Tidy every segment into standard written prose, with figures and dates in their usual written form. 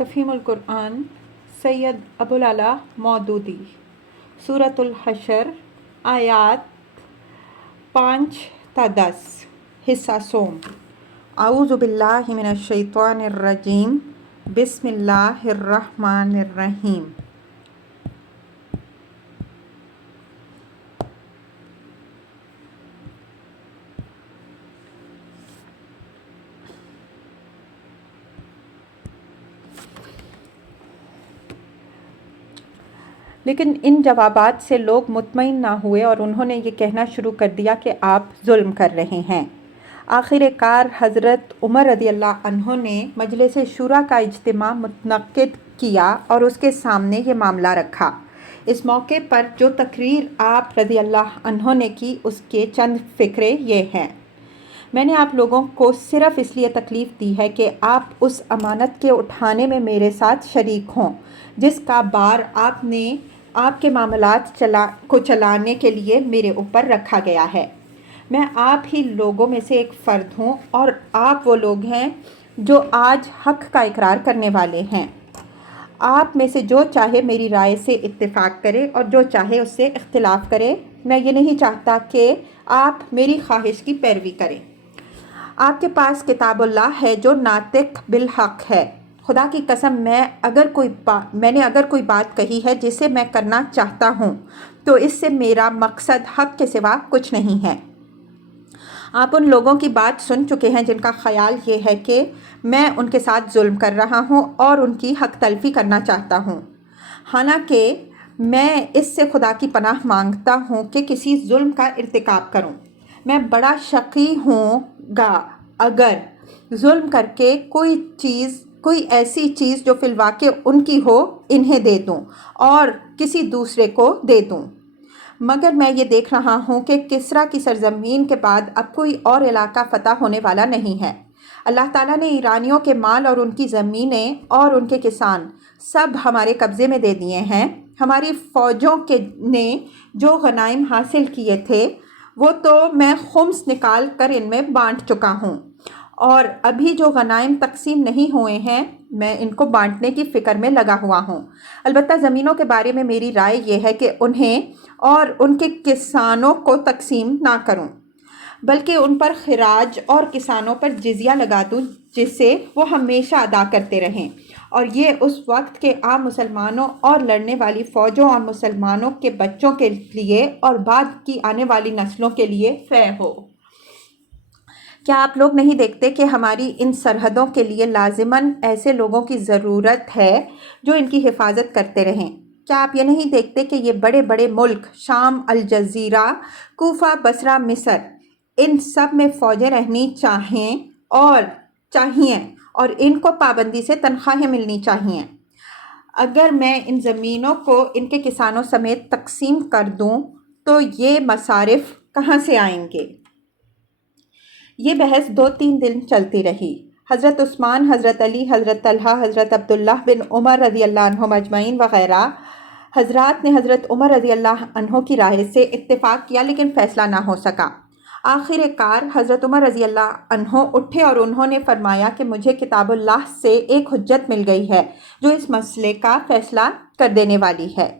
تفہیم القرآن سید ابوالعلا مودودی سورۃ الحشر آیات 5 تا 10 حصہ سوم۔ اعوذ باللہ من الشیطان الرجیم بسم اللہ الرحمن الرحیم۔ لیکن ان جوابات سے لوگ مطمئن نہ ہوئے اور انہوں نے یہ کہنا شروع کر دیا کہ آپ ظلم کر رہے ہیں۔ آخر کار حضرت عمر رضی اللہ عنہ نے مجلس شورا کا اجتماع منعقد کیا اور اس کے سامنے یہ معاملہ رکھا۔ اس موقع پر جو تقریر آپ رضی اللہ عنہ نے کی اس کے چند فقرے یہ ہیں۔ میں نے آپ لوگوں کو صرف اس لیے تکلیف دی ہے کہ آپ اس امانت کے اٹھانے میں میرے ساتھ شریک ہوں جس کا بار آپ کے معاملات کو چلانے کے لیے میرے اوپر رکھا گیا ہے۔ میں آپ ہی لوگوں میں سے ایک فرد ہوں اور آپ وہ لوگ ہیں جو آج حق کا اقرار کرنے والے ہیں۔ آپ میں سے جو چاہے میری رائے سے اتفاق کرے اور جو چاہے اس سے اختلاف کرے۔ میں یہ نہیں چاہتا کہ آپ میری خواہش کی پیروی کریں۔ آپ کے پاس کتاب اللہ ہے جو ناطق بالحق ہے۔ خدا کی قسم میں نے اگر کوئی بات کہی ہے جسے میں کرنا چاہتا ہوں تو اس سے میرا مقصد حق کے سوا کچھ نہیں ہے۔ آپ ان لوگوں کی بات سن چکے ہیں جن کا خیال یہ ہے کہ میں ان کے ساتھ ظلم کر رہا ہوں اور ان کی حق تلفی کرنا چاہتا ہوں، حالانکہ میں اس سے خدا کی پناہ مانگتا ہوں کہ کسی ظلم کا ارتکاب کروں۔ میں بڑا شقی ہوں گا اگر ظلم کر کے کوئی ایسی چیز جو فی الواقع ان کی ہو انہیں دے دوں اور کسی دوسرے کو دے دوں، مگر میں یہ دیکھ رہا ہوں کہ کسریٰ کی سرزمین کے بعد اب کوئی اور علاقہ فتح ہونے والا نہیں ہے۔ اللہ تعالیٰ نے ایرانیوں کے مال اور ان کی زمینیں اور ان کے کسان سب ہمارے قبضے میں دے دیے ہیں۔ ہماری فوجوں نے جو غنائم حاصل کیے تھے وہ تو میں خمس نکال کر ان میں بانٹ چکا ہوں، اور ابھی جو غنائم تقسیم نہیں ہوئے ہیں میں ان کو بانٹنے کی فکر میں لگا ہوا ہوں۔ البتہ زمینوں کے بارے میں میری رائے یہ ہے کہ انہیں اور ان کے کسانوں کو تقسیم نہ کروں، بلکہ ان پر خراج اور کسانوں پر جزیہ لگا دوں جسے وہ ہمیشہ ادا کرتے رہیں، اور یہ اس وقت کے عام مسلمانوں اور لڑنے والی فوجوں اور مسلمانوں کے بچوں کے لیے اور بعد کی آنے والی نسلوں کے لیے فے ہو۔ کیا آپ لوگ نہیں دیکھتے کہ ہماری ان سرحدوں کے لیے لازماً ایسے لوگوں کی ضرورت ہے جو ان کی حفاظت کرتے رہیں؟ کیا آپ یہ نہیں دیکھتے کہ یہ بڑے بڑے ملک شام، الجزیرہ، کوفہ، بصرہ، مصر، ان سب میں فوجیں رہنی چاہیے اور ان کو پابندی سے تنخواہیں ملنی چاہیے؟ اگر میں ان زمینوں کو ان کے کسانوں سمیت تقسیم کر دوں تو یہ مصارف کہاں سے آئیں گے؟ یہ بحث 2-3 دن چلتی رہی۔ حضرت عثمان، حضرت علی، حضرت طلحہ، حضرت عبداللہ بن عمر رضی اللہ عنہم اجمعین وغیرہ حضرات نے حضرت عمر رضی اللہ عنہ کی رائے سے اتفاق کیا لیکن فیصلہ نہ ہو سکا۔ آخر کار حضرت عمر رضی اللہ عنہ اٹھے اور انہوں نے فرمایا کہ مجھے کتاب اللہ سے ایک حجت مل گئی ہے جو اس مسئلے کا فیصلہ کر دینے والی ہے۔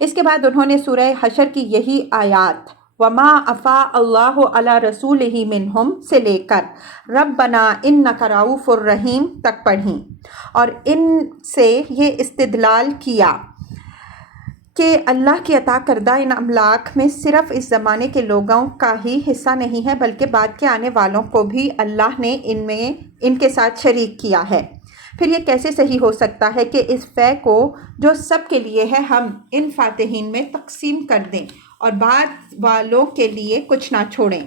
اس کے بعد انہوں نے سورہ حشر کی یہی آیات وَمَا أَفَاءَ اللَّهُ عَلَى رَسُولِهِ مِنْهُمْ سے لے کر رَبَّنَا إِنَّكَ رَءُوفٌ رَحِيمٌ تک پڑھیں اور ان سے یہ استدلال کیا کہ اللہ کی عطا کردہ ان املاک میں صرف اس زمانے کے لوگوں کا ہی حصہ نہیں ہے بلکہ بعد کے آنے والوں کو بھی اللہ نے ان کے ساتھ شریک کیا ہے۔ پھر یہ کیسے صحیح ہو سکتا ہے کہ اس فے کو جو سب کے لیے ہے ہم ان فاتحین میں تقسیم کر دیں اور بعد والوں کے لیے کچھ نہ چھوڑیں؟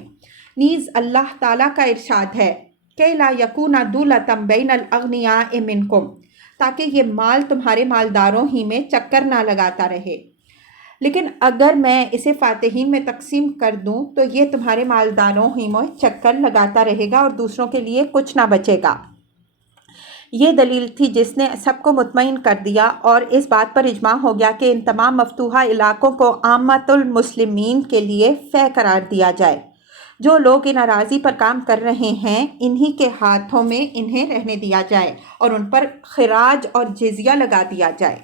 نیز اللہ تعالیٰ کا ارشاد ہے کہ لا یکون دولۃ بین الاغنیاء منکم، تاکہ یہ مال تمہارے مالداروں ہی میں چکر نہ لگاتا رہے۔ لیکن اگر میں اسے فاتحین میں تقسیم کر دوں تو یہ تمہارے مالداروں ہی میں چکر لگاتا رہے گا اور دوسروں کے لیے کچھ نہ بچے گا۔ یہ دلیل تھی جس نے سب کو مطمئن کر دیا اور اس بات پر اجماع ہو گیا کہ ان تمام مفتوحہ علاقوں کو عامۃ المسلمین کے لیے فے قرار دیا جائے۔ جو لوگ ان اراضی پر کام کر رہے ہیں انہی کے ہاتھوں میں انہیں رہنے دیا جائے اور ان پر خراج اور جزیہ لگا دیا جائے۔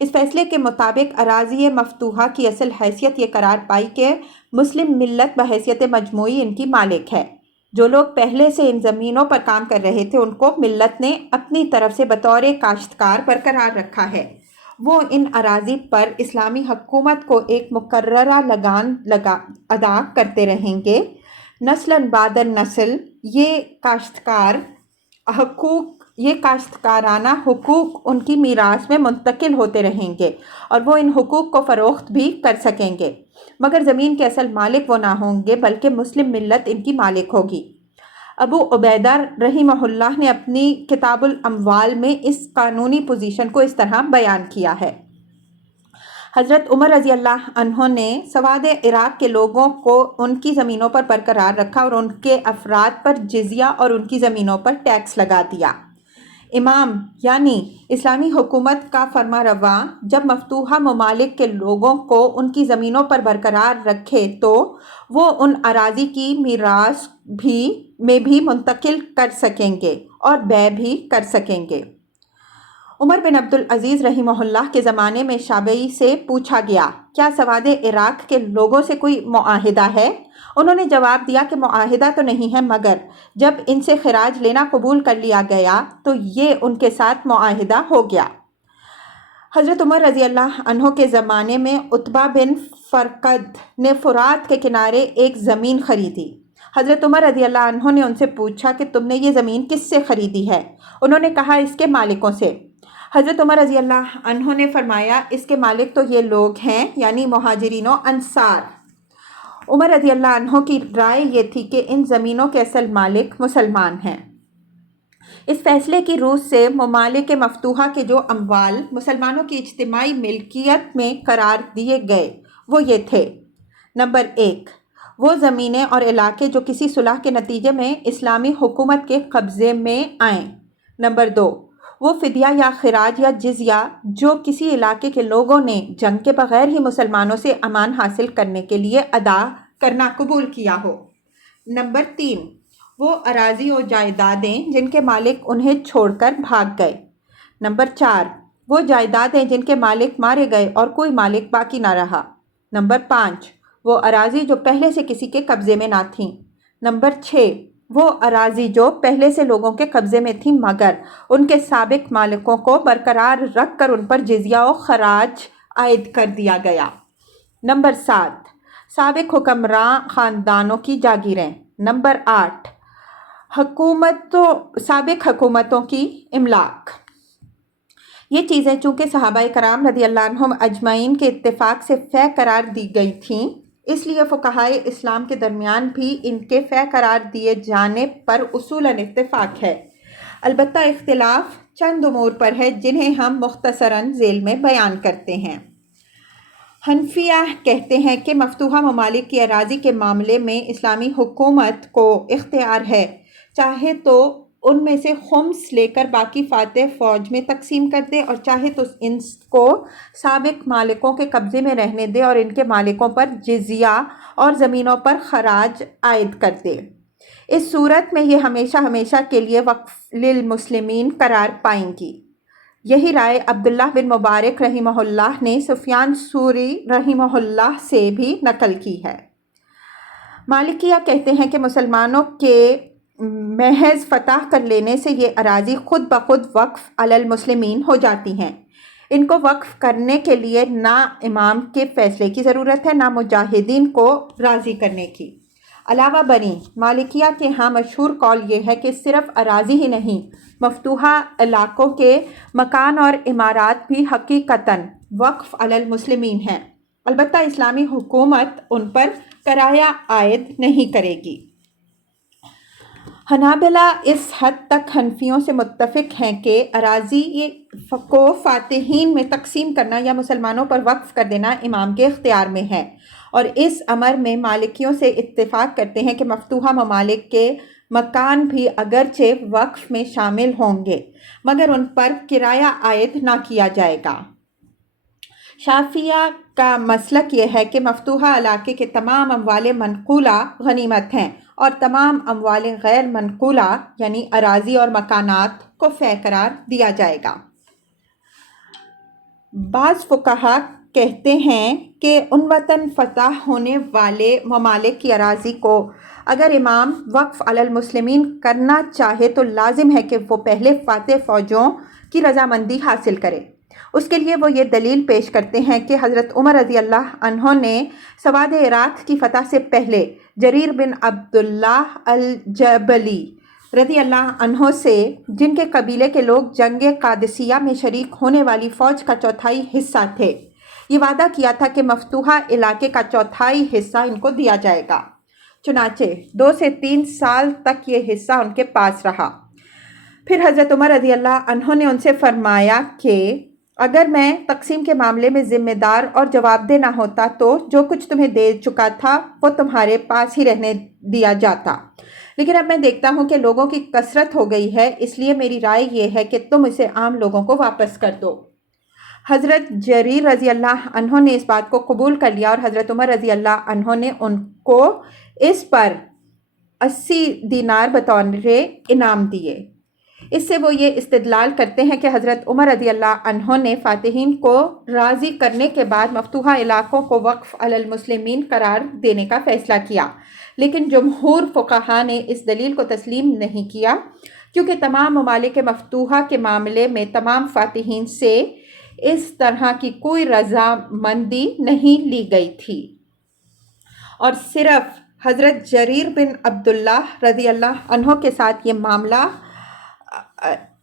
اس فیصلے کے مطابق اراضی مفتوحہ کی اصل حیثیت یہ قرار پائی کہ مسلم ملت بحیثیت مجموعی ان کی مالک ہے۔ جو لوگ پہلے سے ان زمینوں پر کام کر رہے تھے ان کو ملت نے اپنی طرف سے بطور کاشتکار برقرار رکھا ہے۔ وہ ان اراضی پر اسلامی حکومت کو ایک مقررہ لگان ادا کرتے رہیں گے۔ نسلاً بعد نسل یہ کاشتکارانہ حقوق ان کی میراث میں منتقل ہوتے رہیں گے اور وہ ان حقوق کو فروخت بھی کر سکیں گے، مگر زمین کے اصل مالک وہ نہ ہوں گے بلکہ مسلم ملت ان کی مالک ہوگی۔ ابو عبیدہ رحمہ اللہ نے اپنی کتاب الاموال میں اس قانونی پوزیشن کو اس طرح بیان کیا ہے۔ حضرت عمر رضی اللہ عنہ نے سواد عراق کے لوگوں کو ان کی زمینوں پر برقرار رکھا اور ان کے افراد پر جزیہ اور ان کی زمینوں پر ٹیکس لگا دیا۔ امام یعنی اسلامی حکومت کا فرما رواں جب مفتوحہ ممالک کے لوگوں کو ان کی زمینوں پر برقرار رکھے تو وہ ان اراضی کی میراث میں بھی منتقل کر سکیں گے اور بیع بھی کر سکیں گے۔ عمر بن عبدالعزیز رحمہ اللہ کے زمانے میں شافعی سے پوچھا گیا، کیا سواد عراق کے لوگوں سے کوئی معاہدہ ہے؟ انہوں نے جواب دیا کہ معاہدہ تو نہیں ہے، مگر جب ان سے خراج لینا قبول کر لیا گیا تو یہ ان کے ساتھ معاہدہ ہو گیا۔ حضرت عمر رضی اللہ عنہ کے زمانے میں عتبہ بن فرقد نے فرات کے کنارے ایک زمین خریدی۔ حضرت عمر رضی اللہ عنہ نے ان سے پوچھا کہ تم نے یہ زمین کس سے خریدی ہے؟ انہوں نے کہا اس کے مالکوں سے۔ حضرت عمر رضی اللہ عنہ نے فرمایا اس کے مالک تو یہ لوگ ہیں یعنی مہاجرین و انصار۔ عمر رضی اللہ عنہ کی رائے یہ تھی کہ ان زمینوں کے اصل مالک مسلمان ہیں۔ اس فیصلے کی روح سے ممالک مفتوحہ کے جو اموال مسلمانوں کی اجتماعی ملکیت میں قرار دیے گئے وہ یہ تھے: نمبر 1، وہ زمینیں اور علاقے جو کسی صلح کے نتیجے میں اسلامی حکومت کے قبضے میں آئیں۔ نمبر 2، وہ فدیہ یا خراج یا جزیہ جو کسی علاقے کے لوگوں نے جنگ کے بغیر ہی مسلمانوں سے امان حاصل کرنے کے لیے ادا کرنا قبول کیا ہو۔ نمبر 3، وہ اراضی و جائیدادیں جن کے مالک انہیں چھوڑ کر بھاگ گئے۔ نمبر 4، وہ جائیدادیں جن کے مالک مارے گئے اور کوئی مالک باقی نہ رہا۔ نمبر 5، وہ اراضی جو پہلے سے کسی کے قبضے میں نہ تھیں۔ نمبر 6، وہ اراضی جو پہلے سے لوگوں کے قبضے میں تھیں مگر ان کے سابق مالکوں کو برقرار رکھ کر ان پر جزیہ و خراج عائد کر دیا گیا۔ نمبر 7، سابق حکمراں خاندانوں کی جاگیریں۔ نمبر 8، سابق حکومتوں کی املاک۔ یہ چیزیں چونکہ صحابہ کرام رضی اللہ عنہم اجمعین کے اتفاق سے فیع قرار دی گئی تھیں، اس لیے فقہائے اسلام کے درمیان بھی ان کے فیع قرار دیے جانے پر اصولاً اتفاق ہے۔ البتہ اختلاف چند امور پر ہے جنہیں ہم مختصراً ذیل میں بیان کرتے ہیں۔ حنفیہ کہتے ہیں کہ مفتوحہ ممالک کی اراضی کے معاملے میں اسلامی حکومت کو اختیار ہے، چاہے تو ان میں سے خمس لے کر باقی فاتح فوج میں تقسیم کر دے اور چاہے تو ان کو سابق مالکوں کے قبضے میں رہنے دے اور ان کے مالکوں پر جزیہ اور زمینوں پر خراج عائد کر دے۔ اس صورت میں یہ ہمیشہ ہمیشہ کے لیے وقف للمسلمین قرار پائیں گی۔ یہی رائے عبداللہ بن مبارک رحمہ اللہ نے سفیان ثوری رحمہ اللہ سے بھی نقل کی ہے۔ مالکیہ کہتے ہیں کہ مسلمانوں کے محض فتح کر لینے سے یہ اراضی خود بخود وقف علی المسلمین ہو جاتی ہیں۔ ان کو وقف کرنے کے لیے نہ امام کے فیصلے کی ضرورت ہے نہ مجاہدین کو راضی کرنے کی۔ علاوہ بریں مالکیہ کے ہاں مشہور قول یہ ہے کہ صرف اراضی ہی نہیں، مفتوحہ علاقوں کے مکان اور عمارات بھی حقیقتاً وقف علی المسلمین ہیں، البتہ اسلامی حکومت ان پر کرایہ عائد نہیں کرے گی۔ حنابلہ اس حد تک حنفیوں سے متفق ہیں کہ اراضی کو فاتحین میں تقسیم کرنا یا مسلمانوں پر وقف کر دینا امام کے اختیار میں ہے، اور اس امر میں مالکیوں سے اتفاق کرتے ہیں کہ مفتوحہ ممالک کے مکان بھی اگرچہ وقف میں شامل ہوں گے مگر ان پر کرایہ عائد نہ کیا جائے گا۔ شافیہ کا مسلک یہ ہے کہ مفتوحہ علاقے کے تمام اموال منقولہ غنیمت ہیں اور تمام اموال غیر منقولہ یعنی اراضی اور مکانات کو فے قرار دیا جائے گا۔ بعض فقہا کہتے ہیں کہ عنوتاً فتح ہونے والے ممالک کی اراضی کو اگر امام وقف علی المسلمین کرنا چاہے تو لازم ہے کہ وہ پہلے فاتح فوجوں کی رضامندی حاصل کرے۔ اس کے لیے وہ یہ دلیل پیش کرتے ہیں کہ حضرت عمر رضی اللہ عنہ نے سواد عراق کی فتح سے پہلے جریر بن عبداللہ الجبلی رضی اللہ عنہ سے، جن کے قبیلے کے لوگ جنگ قادسیہ میں شریک ہونے والی فوج کا چوتھائی حصہ تھے، یہ وعدہ کیا تھا کہ مفتوحہ علاقے کا چوتھائی حصہ ان کو دیا جائے گا۔ چنانچہ 2 سے 3 سال تک یہ حصہ ان کے پاس رہا۔ پھر حضرت عمر رضی اللہ عنہ نے ان سے فرمایا کہ اگر میں تقسیم کے معاملے میں ذمہ دار اور جواب دہ نہ ہوتا تو جو کچھ تمہیں دے چکا تھا وہ تمہارے پاس ہی رہنے دیا جاتا، لیکن اب میں دیکھتا ہوں کہ لوگوں کی کثرت ہو گئی ہے، اس لیے میری رائے یہ ہے کہ تم اسے عام لوگوں کو واپس کر دو۔ حضرت جریر رضی اللہ عنہ نے اس بات کو قبول کر لیا اور حضرت عمر رضی اللہ عنہ نے ان کو اس پر 80 دینار بطور انعام دیے۔ اس سے وہ یہ استدلال کرتے ہیں کہ حضرت عمر رضی اللہ عنہ نے فاتحین کو راضی کرنے کے بعد مفتوحہ علاقوں کو وقف علی المسلمین قرار دینے کا فیصلہ کیا، لیکن جمہور فقہا نے اس دلیل کو تسلیم نہیں کیا کیونکہ تمام ممالک مفتوحہ کے معاملے میں تمام فاتحین سے اس طرح کی کوئی رضامندی نہیں لی گئی تھی، اور صرف حضرت جریر بن عبداللہ رضی اللہ عنہ کے ساتھ یہ معاملہ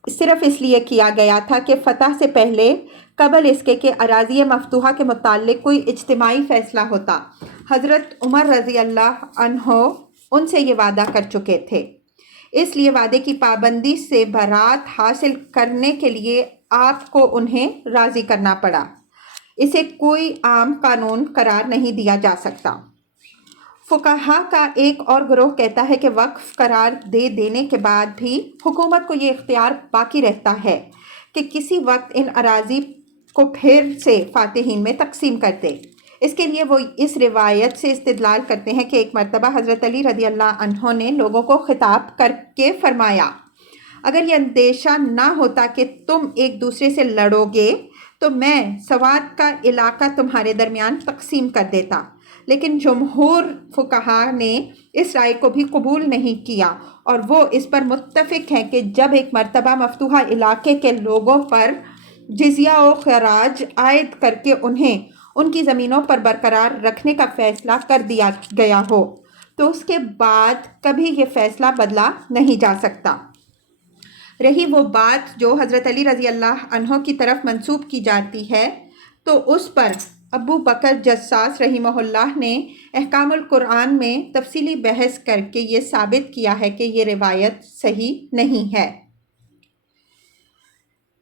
صرف اس لیے کیا گیا تھا کہ فتح سے پہلے قبل اس کے کہ اراضی مفتوحہ کے متعلق کوئی اجتماعی فیصلہ ہوتا، حضرت عمر رضی اللہ عنہ ان سے یہ وعدہ کر چکے تھے۔ اس لیے وعدے کی پابندی سے برات حاصل کرنے کے لیے آپ کو انہیں راضی کرنا پڑا، اسے کوئی عام قانون قرار نہیں دیا جا سکتا۔ فقہا کا ایک اور گروہ کہتا ہے کہ وقف قرار دے دینے کے بعد بھی حکومت کو یہ اختیار باقی رہتا ہے کہ کسی وقت ان اراضی کو پھر سے فاتحین میں تقسیم کر دے۔ اس کے لیے وہ اس روایت سے استدلال کرتے ہیں کہ ایک مرتبہ حضرت علی رضی اللہ عنہ نے لوگوں کو خطاب کر کے فرمایا، اگر یہ اندیشہ نہ ہوتا کہ تم ایک دوسرے سے لڑو گے تو میں سواد کا علاقہ تمہارے درمیان تقسیم کر دیتا، لیکن جمہور فقہا نے اس رائے کو بھی قبول نہیں کیا اور وہ اس پر متفق ہیں کہ جب ایک مرتبہ مفتوحہ علاقے کے لوگوں پر جزیہ و خراج عائد کر کے انہیں ان کی زمینوں پر برقرار رکھنے کا فیصلہ کر دیا گیا ہو تو اس کے بعد کبھی یہ فیصلہ بدلا نہیں جا سکتا۔ رہی وہ بات جو حضرت علی رضی اللہ عنہ کی طرف منسوب کی جاتی ہے تو اس پر ابو بکر جساس رحمہ اللہ نے احکام القرآن میں تفصیلی بحث کر کے یہ ثابت کیا ہے کہ یہ روایت صحیح نہیں ہے۔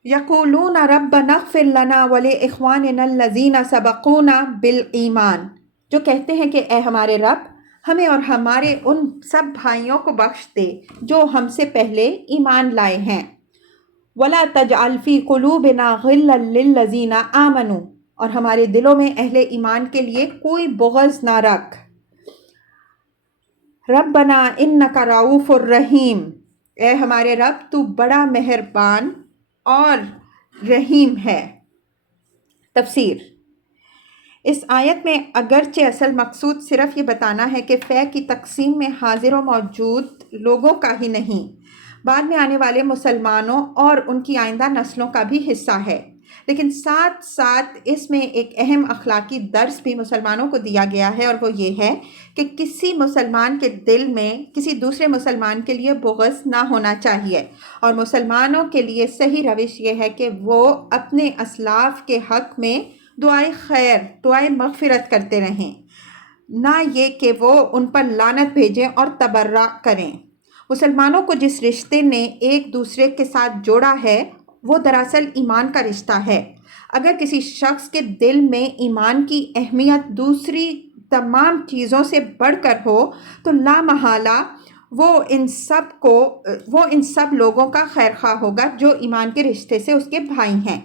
یقولون ربنا اغفر لنا ولإخواننا الذین سبقونا بالایمان، جو کہتے ہیں کہ اے ہمارے رب ہمیں اور ہمارے ان سب بھائیوں کو بخش دے جو ہم سے پہلے ایمان لائے ہیں۔ ولا تجعل فی قلوبنا غلا للذین آمنوا، اور ہمارے دلوں میں اہل ایمان کے لیے کوئی بغض نہ رکھ۔ ربنا انک رؤوف الرحیم، اے ہمارے رب تو بڑا مہربان اور رحیم ہے۔ تفسیر: اس آیت میں اگرچہ اصل مقصود صرف یہ بتانا ہے کہ فے کی تقسیم میں حاضر و موجود لوگوں کا ہی نہیں، بعد میں آنے والے مسلمانوں اور ان کی آئندہ نسلوں کا بھی حصہ ہے، لیکن ساتھ ساتھ اس میں ایک اہم اخلاقی درس بھی مسلمانوں کو دیا گیا ہے، اور وہ یہ ہے کہ کسی مسلمان کے دل میں کسی دوسرے مسلمان کے لیے بغض نہ ہونا چاہیے، اور مسلمانوں کے لیے صحیح روش یہ ہے کہ وہ اپنے اسلاف کے حق میں دعائے خیر، دعائے مغفرت کرتے رہیں، نہ یہ کہ وہ ان پر لعنت بھیجیں اور تبرہ کریں۔ مسلمانوں کو جس رشتے نے ایک دوسرے کے ساتھ جوڑا ہے وہ دراصل ایمان کا رشتہ ہے۔ اگر کسی شخص کے دل میں ایمان کی اہمیت دوسری تمام چیزوں سے بڑھ کر ہو تو لا محالہ وہ ان سب لوگوں کا خیر خواہ ہوگا جو ایمان کے رشتے سے اس کے بھائی ہیں۔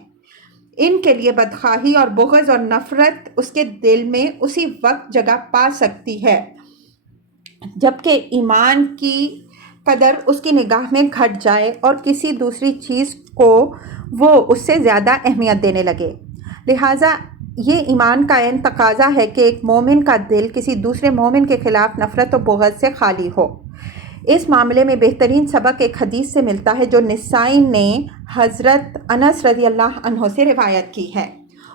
ان کے لیے بدخواہی اور بغض اور نفرت اس کے دل میں اسی وقت جگہ پا سکتی ہے جبکہ ایمان کی قدر اس کی نگاہ میں گھٹ جائے اور کسی دوسری چیز کو وہ اس سے زیادہ اہمیت دینے لگے۔ لہٰذا یہ ایمان کا عین تقاضا ہے کہ ایک مومن کا دل کسی دوسرے مومن کے خلاف نفرت و بغض سے خالی ہو۔ اس معاملے میں بہترین سبق ایک حدیث سے ملتا ہے جو نسائی نے حضرت انس رضی اللہ عنہ سے روایت کی ہے۔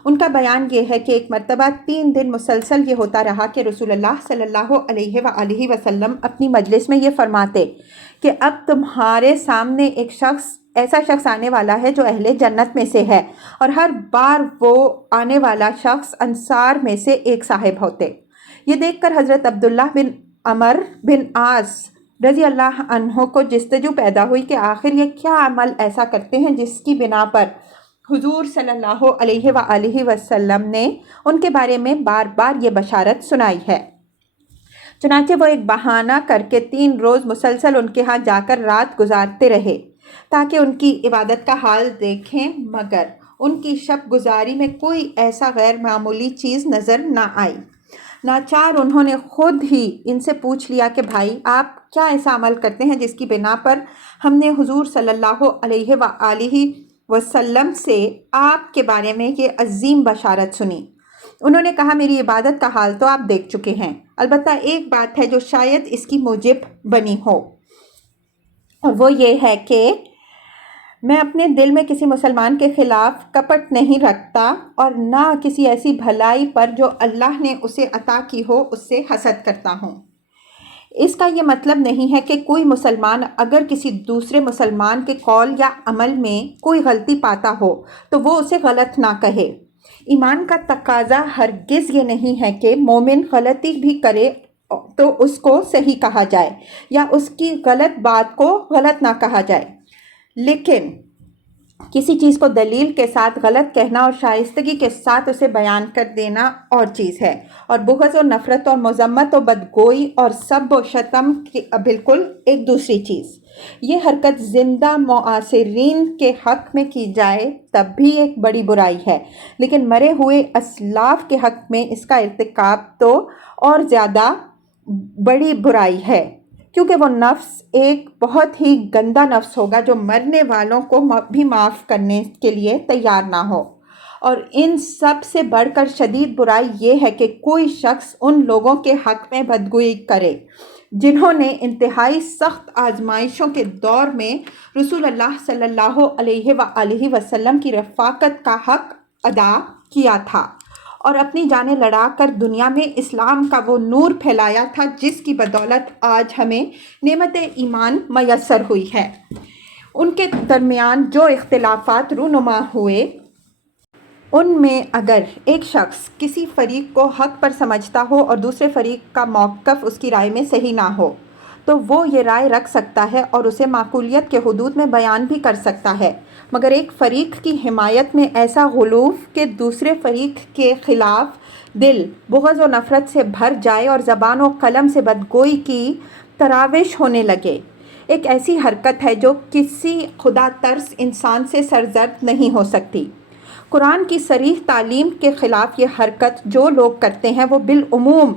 ان کا بیان یہ ہے کہ ایک مرتبہ 3 دن مسلسل یہ ہوتا رہا کہ رسول اللہ صلی اللہ علیہ وآلہ وسلم اپنی مجلس میں یہ فرماتے کہ اب تمہارے سامنے ایک ایسا شخص آنے والا ہے جو اہل جنت میں سے ہے، اور ہر بار وہ آنے والا شخص انصار میں سے ایک صاحب ہوتے۔ یہ دیکھ کر حضرت عبداللہ بن عمر بن عاص رضی اللہ عنہ کو جستجو پیدا ہوئی کہ آخر یہ کیا عمل ایسا کرتے ہیں جس کی بنا پر حضور صلی اللہ علیہ وآلہ وسلم نے ان کے بارے میں بار بار یہ بشارت سنائی ہے۔ چنانچہ وہ ایک بہانہ کر کے 3 روز مسلسل ان کے ہاں جا کر رات گزارتے رہے تاکہ ان کی عبادت کا حال دیکھیں، مگر ان کی شب گزاری میں کوئی ایسا غیر معمولی چیز نظر نہ آئی۔ ناچار انہوں نے خود ہی ان سے پوچھ لیا کہ بھائی آپ کیا ایسا عمل کرتے ہیں جس کی بنا پر ہم نے حضور صلی اللہ علیہ وآلہ وسلم سے آپ کے بارے میں یہ عظیم بشارت سنی؟ انہوں نے کہا میری عبادت کا حال تو آپ دیکھ چکے ہیں، البتہ ایک بات ہے جو شاید اس کی موجب بنی ہو، اور وہ یہ ہے کہ میں اپنے دل میں کسی مسلمان کے خلاف کپٹ نہیں رکھتا اور نہ کسی ایسی بھلائی پر جو اللہ نے اسے عطا کی ہو اس سے حسد کرتا ہوں۔ اس کا یہ مطلب نہیں ہے کہ کوئی مسلمان اگر کسی دوسرے مسلمان کے قول یا عمل میں کوئی غلطی پاتا ہو تو وہ اسے غلط نہ کہے۔ ایمان کا تقاضا ہرگز یہ نہیں ہے کہ مومن غلطی بھی کرے تو اس کو صحیح کہا جائے یا اس کی غلط بات کو غلط نہ کہا جائے، لیکن کسی چیز کو دلیل کے ساتھ غلط کہنا اور شائستگی کے ساتھ اسے بیان کر دینا اور چیز ہے، اور بغض اور نفرت اور مذمت و بدگوئی اور سب و شتم بالکل ایک دوسری چیز۔ یہ حرکت زندہ معاصرین کے حق میں کی جائے تب بھی ایک بڑی برائی ہے، لیکن مرے ہوئے اسلاف کے حق میں اس کا ارتکاب تو اور زیادہ بڑی برائی ہے، کیونکہ وہ نفس ایک بہت ہی گندا نفس ہوگا جو مرنے والوں کو بھی معاف کرنے کے لیے تیار نہ ہو۔ اور ان سب سے بڑھ کر شدید برائی یہ ہے کہ کوئی شخص ان لوگوں کے حق میں بدگوئی کرے جنہوں نے انتہائی سخت آزمائشوں کے دور میں رسول اللہ صلی اللہ علیہ وآلہ وسلم کی رفاقت کا حق ادا کیا تھا اور اپنی جانیں لڑا کر دنیا میں اسلام کا وہ نور پھیلایا تھا جس کی بدولت آج ہمیں نعمت ایمان میسر ہوئی ہے۔ ان کے درمیان جو اختلافات رونما ہوئے ان میں اگر ایک شخص کسی فریق کو حق پر سمجھتا ہو اور دوسرے فریق کا موقف اس کی رائے میں صحیح نہ ہو تو وہ یہ رائے رکھ سکتا ہے اور اسے معقولیت کے حدود میں بیان بھی کر سکتا ہے، مگر ایک فریق کی حمایت میں ایسا غلو کہ دوسرے فریق کے خلاف دل بغض و نفرت سے بھر جائے اور زبان و قلم سے بدگوئی کی تراوش ہونے لگے، ایک ایسی حرکت ہے جو کسی خدا ترس انسان سے سرزد نہیں ہو سکتی۔ قرآن کی صریح تعلیم کے خلاف یہ حرکت جو لوگ کرتے ہیں وہ بالعموم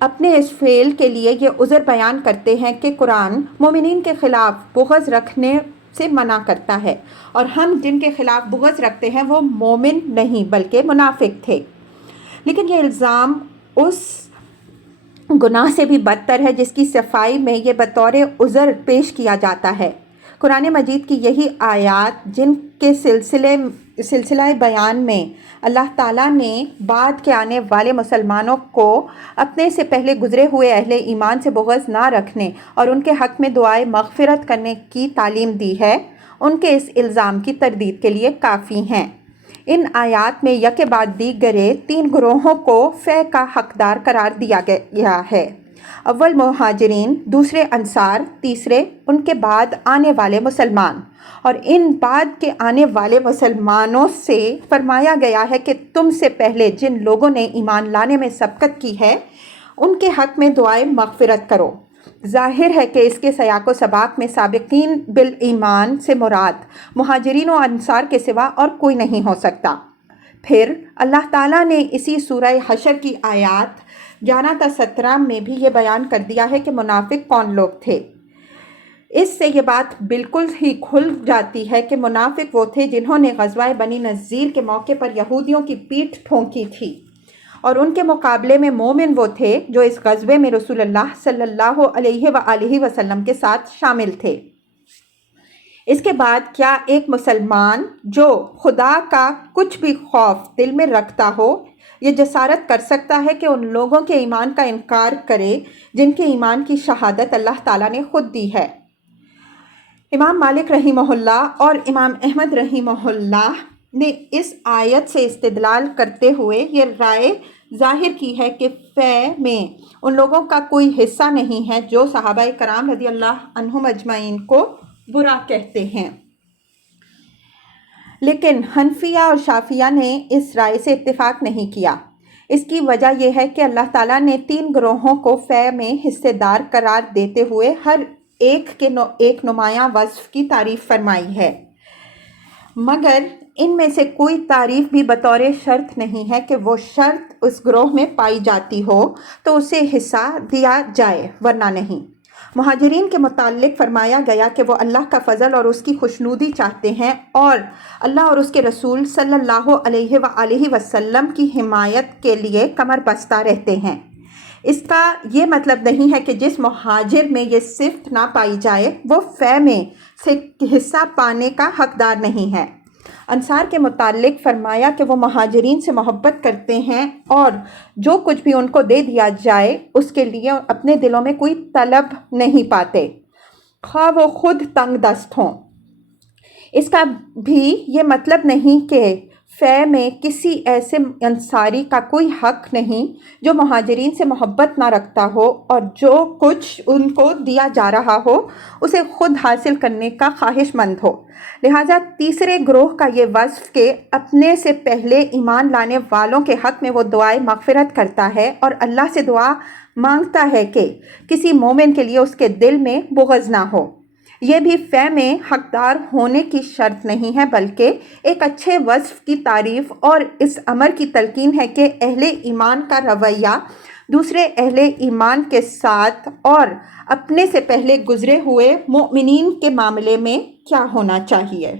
اپنے اس فعل کے لیے یہ عذر بیان کرتے ہیں کہ قرآن مومنین کے خلاف بغض رکھنے سے منع کرتا ہے، اور ہم جن کے خلاف بغض رکھتے ہیں وہ مومن نہیں بلکہ منافق تھے۔ لیکن یہ الزام اس گناہ سے بھی بدتر ہے جس کی صفائی میں یہ بطور عذر پیش کیا جاتا ہے۔ قرآن مجید کی یہی آیات جن کے سلسلہ بیان میں اللہ تعالیٰ نے بعد کے آنے والے مسلمانوں کو اپنے سے پہلے گزرے ہوئے اہل ایمان سے بغض نہ رکھنے اور ان کے حق میں دعائے مغفرت کرنے کی تعلیم دی ہے، ان کے اس الزام کی تردید کے لیے کافی ہیں۔ ان آیات میں یک بعد دیگرے 3 گروہوں کو فے کا حقدار قرار دیا گیا ہے، اول مہاجرین، دوسرے انصار، تیسرے ان کے بعد آنے والے مسلمان، اور ان بعد کے آنے والے مسلمانوں سے فرمایا گیا ہے کہ تم سے پہلے جن لوگوں نے ایمان لانے میں سبقت کی ہے ان کے حق میں دعائے مغفرت کرو۔ ظاہر ہے کہ اس کے سیاق و سباق میں سابقین بالایمان سے مراد مہاجرین و انصار کے سوا اور کوئی نہیں ہو سکتا۔ پھر اللہ تعالیٰ نے اسی سورہ حشر کی آیات 11 تا 17 میں بھی یہ بیان کر دیا ہے کہ منافق کون لوگ تھے۔ اس سے یہ بات بالکل ہی کھل جاتی ہے کہ منافق وہ تھے جنہوں نے غزوہ بنی نذیر کے موقع پر یہودیوں کی پیٹھ ٹھونکی تھی، اور ان کے مقابلے میں مومن وہ تھے جو اس غزوے میں رسول اللہ صلی اللہ علیہ وآلہ وسلم کے ساتھ شامل تھے۔ اس کے بعد کیا ایک مسلمان جو خدا کا کچھ بھی خوف دل میں رکھتا ہو یہ جسارت کر سکتا ہے کہ ان لوگوں کے ایمان کا انکار کرے جن کے ایمان کی شہادت اللہ تعالیٰ نے خود دی ہے؟ امام مالک رحمہ اللہ اور امام احمد رحمہ اللہ نے اس آیت سے استدلال کرتے ہوئے یہ رائے ظاہر کی ہے کہ فے میں ان لوگوں کا کوئی حصہ نہیں ہے جو صحابہ کرام رضی اللہ عنہم اجمعین کو برا کہتے ہیں۔ لیکن حنفیہ اور شافعیہ نے اس رائے سے اتفاق نہیں کیا۔ اس کی وجہ یہ ہے کہ اللہ تعالیٰ نے 3 گروہوں کو فے میں حصے دار قرار دیتے ہوئے ہر ایک کے ایک نمایاں وصف کی تعریف فرمائی ہے، مگر ان میں سے کوئی تعریف بھی بطور شرط نہیں ہے کہ وہ شرط اس گروہ میں پائی جاتی ہو تو اسے حصہ دیا جائے، ورنہ نہیں۔ مہاجرین کے متعلق فرمایا گیا کہ وہ اللہ کا فضل اور اس کی خوشنودی چاہتے ہیں اور اللہ اور اس کے رسول صلی اللہ علیہ وآلہ وسلم کی حمایت کے لیے کمر بستہ رہتے ہیں۔ اس کا یہ مطلب نہیں ہے کہ جس مہاجر میں یہ صفت نہ پائی جائے وہ فے میں سے حصہ پانے کا حقدار نہیں ہے۔ انصار کے متعلق فرمایا کہ وہ مہاجرین سے محبت کرتے ہیں اور جو کچھ بھی ان کو دے دیا جائے اس کے لیے اپنے دلوں میں کوئی طلب نہیں پاتے، خواہ وہ خود تنگ دست ہوں۔ اس کا بھی یہ مطلب نہیں کہ فے میں کسی ایسے انصاری کا کوئی حق نہیں جو مہاجرین سے محبت نہ رکھتا ہو اور جو کچھ ان کو دیا جا رہا ہو اسے خود حاصل کرنے کا خواہش مند ہو۔ لہٰذا تیسرے گروہ کا یہ وصف کہ اپنے سے پہلے ایمان لانے والوں کے حق میں وہ دعائے مغفرت کرتا ہے اور اللہ سے دعا مانگتا ہے کہ کسی مومن کے لیے اس کے دل میں بغض نہ ہو، یہ بھی فے میں حقدار ہونے کی شرط نہیں ہے بلکہ ایک اچھے وصف کی تعریف اور اس امر کی تلقین ہے کہ اہل ایمان کا رویہ دوسرے اہل ایمان کے ساتھ اور اپنے سے پہلے گزرے ہوئے مومنین کے معاملے میں کیا ہونا چاہیے۔